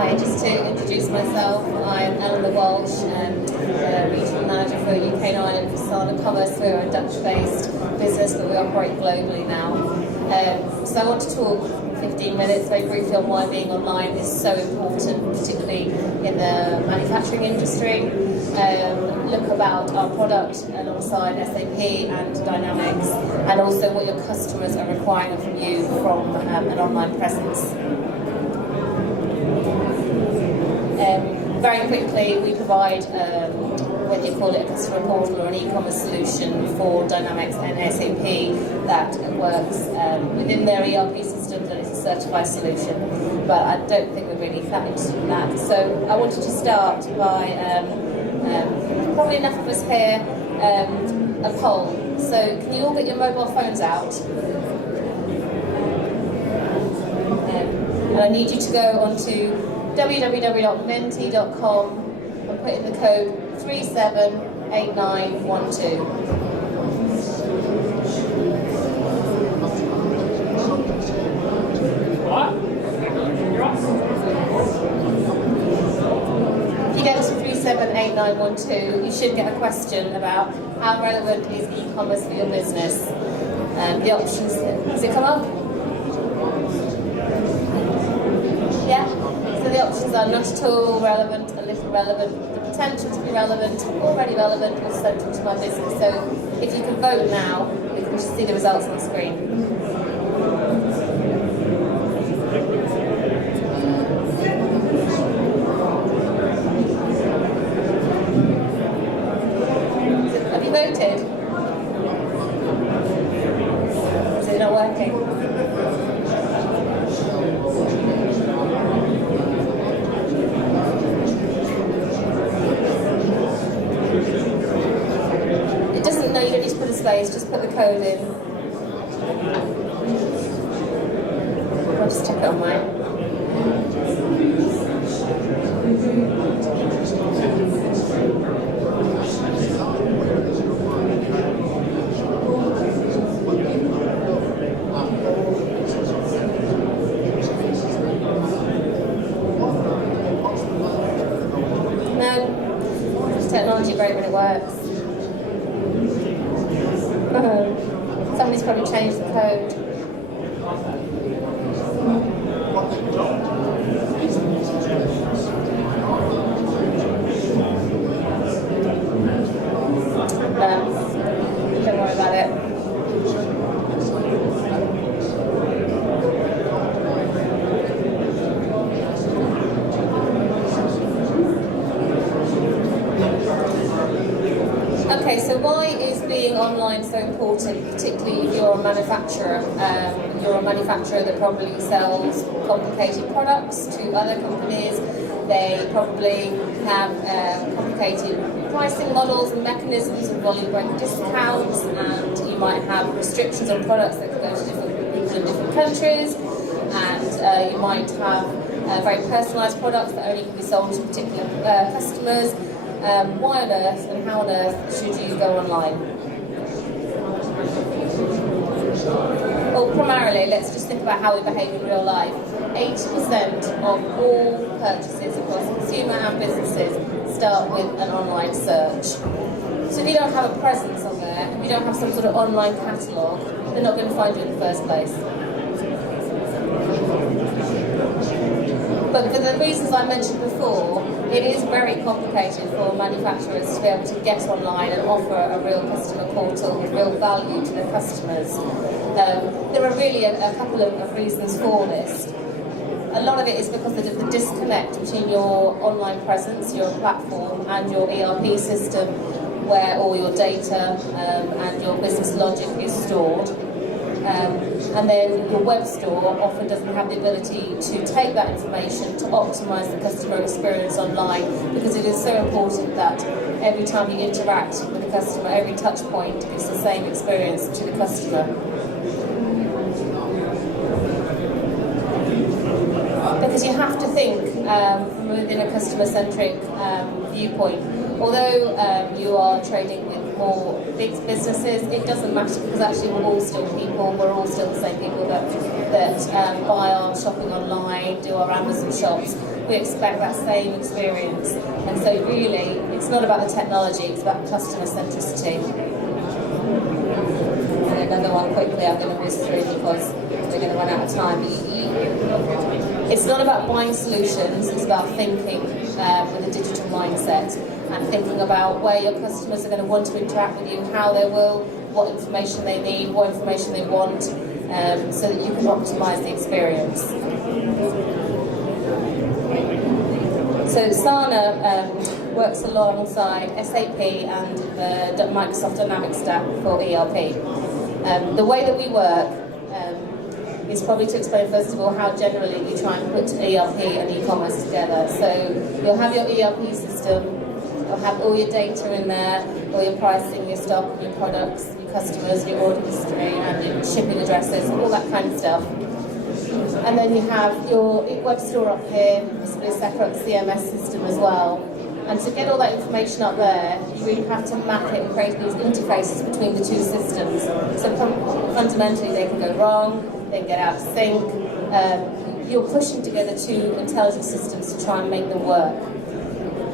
Hi, just to introduce myself, I'm Eleanor Walsh, Regional Manager for UK and Ireland for Sana Commerce. We're a Dutch-based business, but we operate globally now. So I want to talk 15 minutes very briefly on why being online is so important, particularly in the manufacturing industry. Look about our product alongside SAP and Dynamics, and also what your customers are requiring from you from an online presence. Very quickly, we provide, whether you call it a customer portal or an e-commerce solution for Dynamics and SAP that works within their ERP systems, and it's a certified solution. But I don't think we're really that interested in that. So I wanted to start by, probably enough of us here, a poll. So can you all get your mobile phones out? And I need you to go onto www.menti.com and put in the code 378912. If you get to 378912, you should get a question about how relevant is e-commerce for your business. The options, does it come up? Yeah? So the options are not at all relevant, a little relevant, the potential to be relevant, already relevant, or central to my business. So if you can vote now, we can just see the results on the screen. Have you voted? Is it not working? No, you don't need to put a space, just put the code in. I'll just check it on mine. No, technology great when it works. Somebody's probably changed the code. Don't worry about it. Okay, so why is being online so important, particularly if you're a manufacturer? You're a manufacturer that probably sells complicated products to other companies. They probably have complicated pricing models and mechanisms and volume break discounts, and you might have restrictions on products that can go to different people in different countries, and you might have very personalised products that only can be sold to particular customers. Why on earth and how on earth should you go online? Well, primarily, let's just think about how we behave in real life. 80% of all purchases across consumer and businesses start with an online search. So if you don't have a presence on there, if you don't have some sort of online catalogue, they're not going to find you in the first place. But for the reasons I mentioned before, it is very complicated for manufacturers to be able to get online and offer a real customer portal with real value to their customers. There are really a couple of reasons for this. A lot of it is because of the disconnect between your online presence, your platform, and your ERP system, where all your data and your business logic is stored. And then your web store often doesn't have the ability to take that information to optimise the customer experience online, because it is so important that every time you interact with the customer, every touch point is the same experience to the customer. Because you have to think from within a customer-centric viewpoint. Although you are trading with more big businesses, it doesn't matter, because actually we're all still people. We're all still the same people that buy our shopping online, do our Amazon shops. We expect that same experience. And so really, it's not about the technology, it's about customer centricity. And another one quickly I'm going to whiz through because we're going to run out of time. It's not about buying solutions, it's about thinking with a digital mindset and thinking about where your customers are going to want to interact with you, how they will, what information they need, what information they want, so that you can optimise the experience. So Sana works alongside SAP and the Microsoft Dynamics stack for ERP. The way that we work is probably to explain first of all how generally we try and put ERP and e-commerce together. So you'll have your ERP system, you'll have all your data in there, all your pricing, your stock, your products, your customers, your order history, and your shipping addresses, all that kind of stuff. And then you have your web store up here, possibly a separate CMS system as well. And to get all that information up there, you really have to map it and create these interfaces between the two systems. So fundamentally they can go wrong, they can get out of sync. You're pushing together two intelligent systems to try and make them work.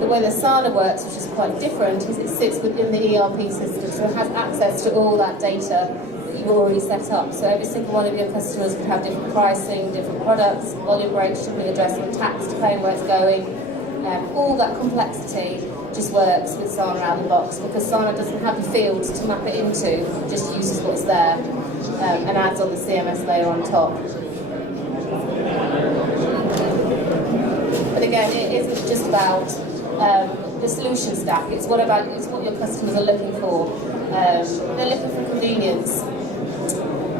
The way that Sana works, which is quite different, is it sits within the ERP system, so it has access to all that data that you've already set up. So every single one of your customers could have different pricing, different products, volume breaks, shipping address, and tax to pay and where it's going. All that complexity just works with Sana out of the box, because Sana doesn't have the fields to map it into, it just uses what's there and adds on the CMS layer on top. But again, it isn't just about the solution stack, it's what your customers are looking for. They're looking for convenience.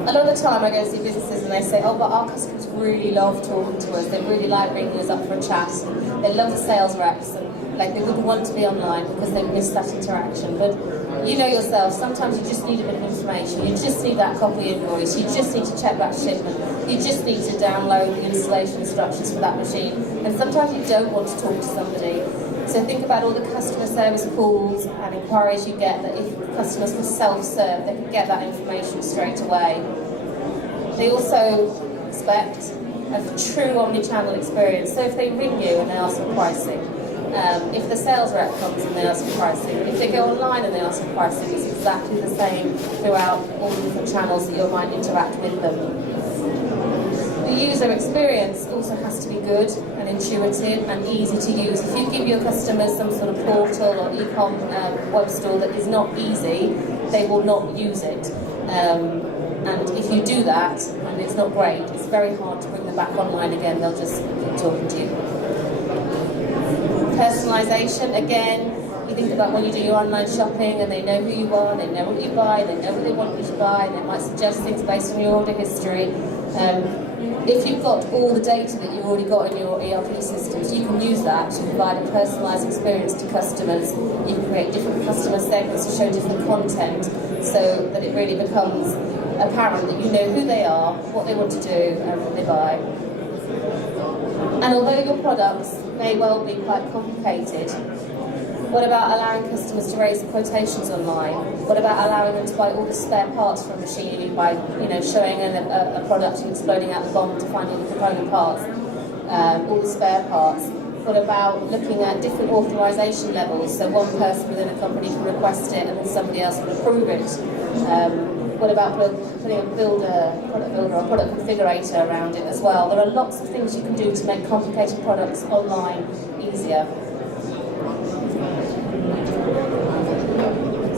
A lot of the time I go to see businesses and they say, oh, but our customers really love talking to us, they really like ringing us up for a chat, they love the sales reps, and like they wouldn't want to be online because they miss that interaction. But you know yourself, sometimes you just need a bit of information, you just need that copy invoice, you just need to check that shipment, you just need to download the installation instructions for that machine, and sometimes you don't want to talk to somebody. So think about all the customer service calls and inquiries you get, that if customers were self-serve, they could get that information straight away. They also expect a true omni-channel experience. So if they ring you and they ask for pricing, if the sales rep comes and they ask for pricing, if they go online and they ask for pricing, it's exactly the same throughout all the different channels that you might interact with them. The user experience also has to be good and intuitive and easy to use. If you give your customers some sort of portal or e-com web store that is not easy, they will not use it. And if you do that and it's not great, it's very hard to bring them back online again, they'll just keep talking to you. Personalisation, again, you think about when you do your online shopping and they know who you are, they know what you buy, they know what they want you to buy, and they might suggest things based on your order history. If you've got all the data that you've already got in your ERP systems, you can use that to provide a personalised experience to customers. You can create different customer segments to show different content, so that it really becomes apparent that you know who they are, what they want to do, and what they buy. And although your products may well be quite complicated, what about allowing customers to raise quotations online? What about allowing them to buy all the spare parts from a machine by, showing a product and exploding out the bomb to find all the component parts, all the spare parts? What about looking at different authorization levels? So one person within a company can request it and then somebody else will approve it. What about putting a product builder or product configurator around it as well? There are lots of things you can do to make complicated products online easier.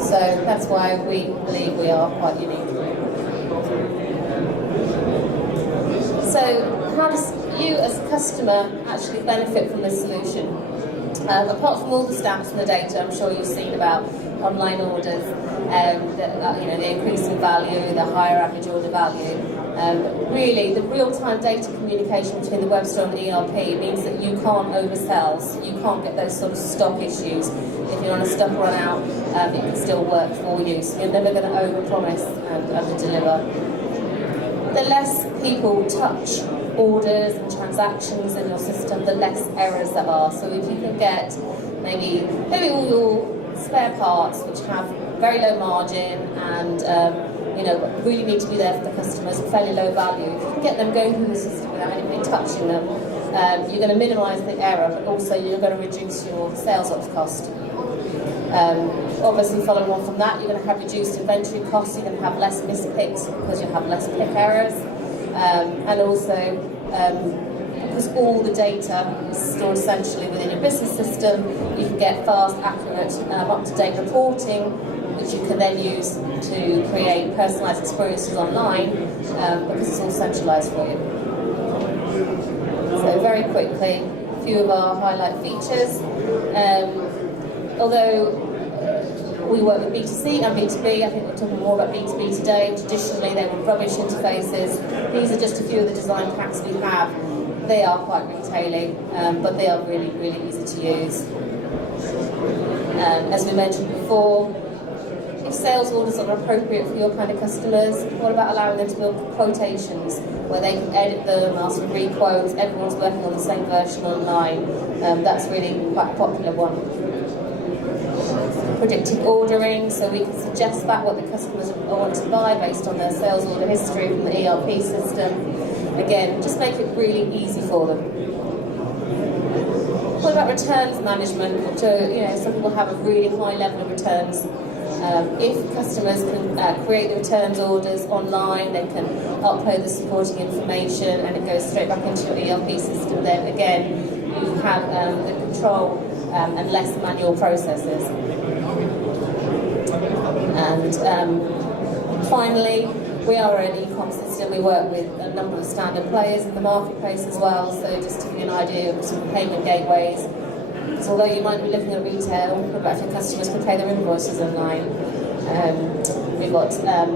So that's why we believe we are quite unique. So how does you as a customer actually benefit from this solution? Apart from all the stats and the data I'm sure you've seen about online orders, the increase in value, the higher average order value, really the real-time data communication between the web store and the ERP means that you can't oversell, so you can't get those sort of stock issues. If you're on a stock run out, it can still work for you, so you're never going to overpromise and underdeliver. The less people touch orders and transactions in your system, the less errors there are. So if you can get maybe all your spare parts which have very low margin, and really need to be there for the customers, fairly low value. If you can get them going through the system without anybody touching them, you're going to minimise the error, but also you're going to reduce your sales ops cost. Obviously, following on from that, you're going to have reduced inventory costs, you're going to have less missed picks because you'll have less pick errors, and also because all the data is stored essentially within your business system, you can get fast, accurate, up-to-date reporting, which you can then use to create personalised experiences online, because it's all centralised for you. So very quickly, a few of our highlight features. Although we work with B2C and B2B, I think we're talking more about B2B today. Traditionally, they were rubbish interfaces. These are just a few of the design packs we have. They are quite retailing, but they are really, really easy to use. As we mentioned before, if sales orders are appropriate for your kind of customers, what about allowing them to build quotations where they can edit them, ask for re-quotes, everyone's working on the same version online. That's really quite a popular one. Predictive ordering, so we can suggest back what the customers want to buy based on their sales order history from the ERP system. Again, just make it really easy for them. What about returns management? Some people have a really high level of returns. If customers can create the returns orders online, they can upload the supporting information and it goes straight back into your ERP system, then again, you have the control and less manual processes. And finally, we are an e-com system. We work with a number of standard players in the marketplace as well, so just to give you an idea of sort of payment gateways. So although you might be looking at retail, what about if your customers can pay their invoices online? We've got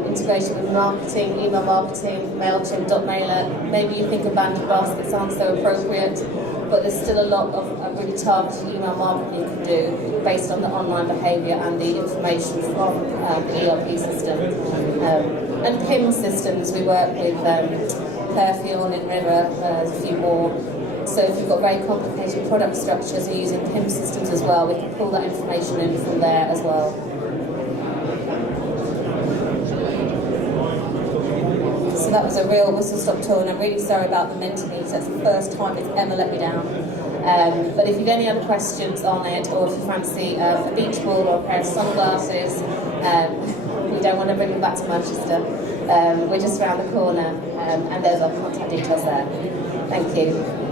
integration with marketing, email marketing, MailChimp, .mailer. Maybe you think abandoned baskets aren't so appropriate, but there's still a lot of really targeted email marketing you can do based on the online behaviour and the information from the ERP system. And PIM systems, we work with Perfume and River, there's a few more. So if you've got very complicated product structures, we're using PIM systems as well. We can pull that information in from there as well. So that was a real whistle-stop tour, and I'm really sorry about the Mentimeter. That's the first time it's ever let me down. But if you've any other questions on it, or if you fancy a beach ball or a pair of sunglasses, we don't want to bring them back to Manchester. We're just around the corner, and there's our contact details there. Thank you.